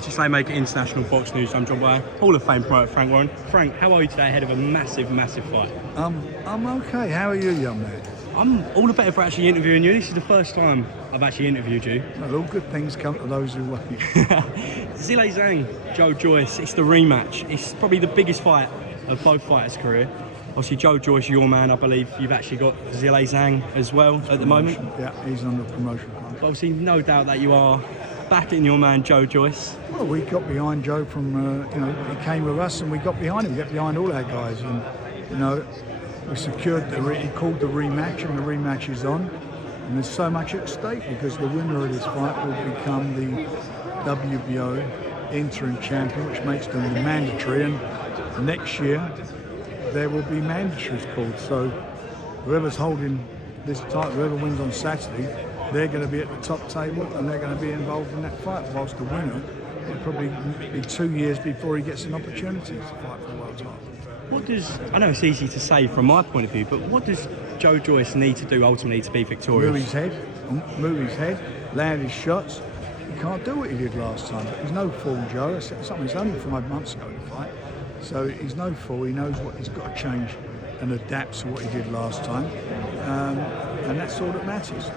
Archie Slaymaker International Box News. I'm joined by Hall of Fame promoter Frank Warren. Frank, how are you today ahead of a massive fight? I'm okay. How are you, young man? I'm all the better for actually interviewing you. This is the first time I've actually interviewed you. Well, all good things come to those who wait. Zhang Joyce, it's the rematch. It's probably the biggest fight of both fighters' career. Obviously, Joyce, your man, I believe you've actually got Zhang as well at the moment. Yeah, he's on the promotion front. But obviously, no doubt that you are backing your man Joyce. Well, we got behind Joe from, he came with us and we got behind him. We got behind all our guys, and we secured he called the rematch, and the rematch is on. And there's so much at stake because the winner of this fight will become the WBO interim champion, which makes them mandatory. And next year there will be mandatories called. So whoever's holding this title, whoever wins on Saturday, they're going to be at the top table and they're going to be involved in that fight. Whilst the winner, it'll probably be 2 years before he gets an opportunity to fight for the world title. I know it's easy to say from my point of view, but what does Joyce need to do ultimately to be victorious? Move his head, land his shots. He can't do what he did last time. He's no fool, Joe. It's only 5 months ago to fight. So he's no fool. He knows what he's got to change and adapt to what he did last time. And that's all that matters.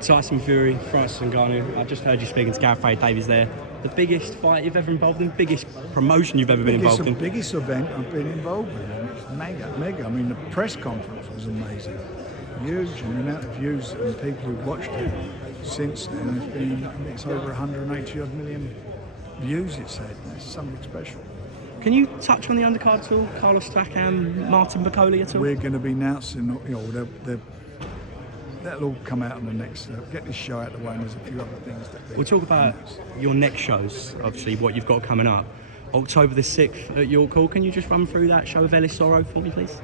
Tyson Fury, Francis Ngannou. I just heard you speaking to Gareth Davies there. The biggest fight you've ever involved in, biggest promotion you've ever been involved in? The biggest event I've been involved in. And it's mega. I mean, the press conference was amazing. Huge, and the amount of views and people who've watched it since then, it's over 180 odd million views, it's had. It's something special. Can you touch on the undercard at all? Carlos Takam, Martin Bacoli at all? We're going to be announcing, that'll all come out in the next, get this show out of the way, and there's a few other things that we'll talk about your next shows, obviously what you've got coming up. October the 6th at York Hall. Can you just run through that show of Ellis Zorro for me, please?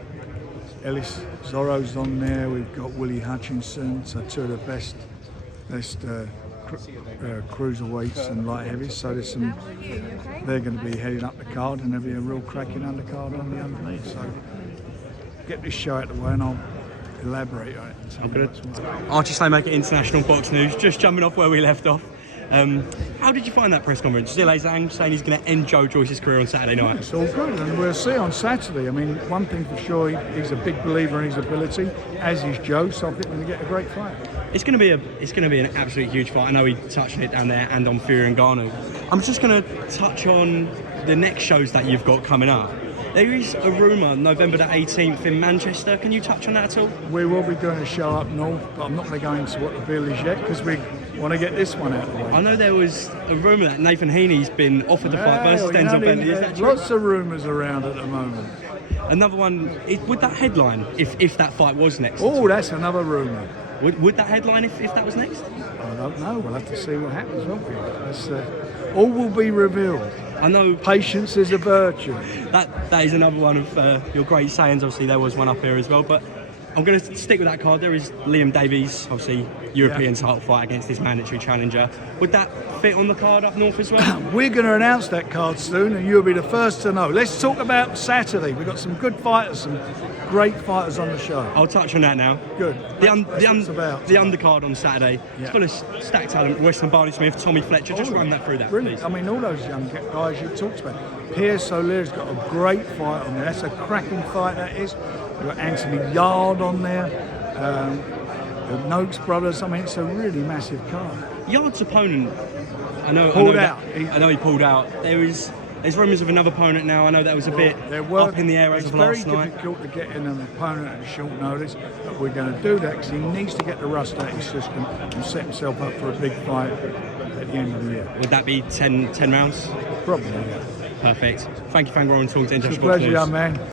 Ellis Zorro's on there. We've got Willie Hutchinson, so two of the best cruiserweights and light heavies. So they're going to be heading up the card, and there'll be a real cracking undercard on the underneath. So get this show out of the way, and I'll elaborate on it. Archie Slaymaker International Box News, just jumping off where we left off. How did you find that press conference? Zhang saying he's going to end Joyce's career on Saturday night. It's all good, and we'll see on Saturday. I mean, one thing for sure, he's a big believer in his ability, as is Joe. So I think we're going to get a great fight. It's going to be an absolute huge fight. I know he touched on it down there and on Fury and Ngannou. I'm just going to touch on the next shows that you've got coming up. There is a rumour November the 18th in Manchester. Can you touch on that at all? We will be doing a show up north, but I'm not going to go into what the bill is yet because we want to get this one out of the way. I know there was a rumour that Nathan Heaney's been offered the fight versus Denzel Bentley. Is that true? Lots of rumours around at the moment. Another one, would that headline if that fight was next? Oh, that's another rumour. Would that headline if that was next? I don't know. We'll have to see what happens, won't we? All will be revealed. I know patience is a virtue. That is another one of your great sayings. Obviously, there was one up here as well. But I'm going to stick with that card. There is Liam Davies, obviously European title fight against this mandatory challenger. Would that fit on the card up north as well? We're going to announce that card soon, and you'll be the first to know. Let's talk about Saturday. We've got some good fighters, some great fighters on the show. I'll touch on that now. Good. The undercard on Saturday. Yeah. It's full of stacked talent. Weston Barney Smith, Tommy Fletcher. Just run that through that, brilliant. Please. I mean, all those young guys you talked about. Pierce O'Leary's got a great fight on there. That's a cracking fight, that is. We've got Anthony Yard on there. The Noakes brothers. I mean, it's a really massive card. Yard's opponent, I know he pulled out. There's rumours of another opponent now. I know that was a bit up in the air as of last night. It's very difficult to get in an opponent at short notice, but we're going to do that because he needs to get the rust out of his system and set himself up for a big fight at the end of the year. Would that be 10 rounds? Probably, yeah. Perfect. Thank you, Frank Warren, talking to International It's a pleasure, young man.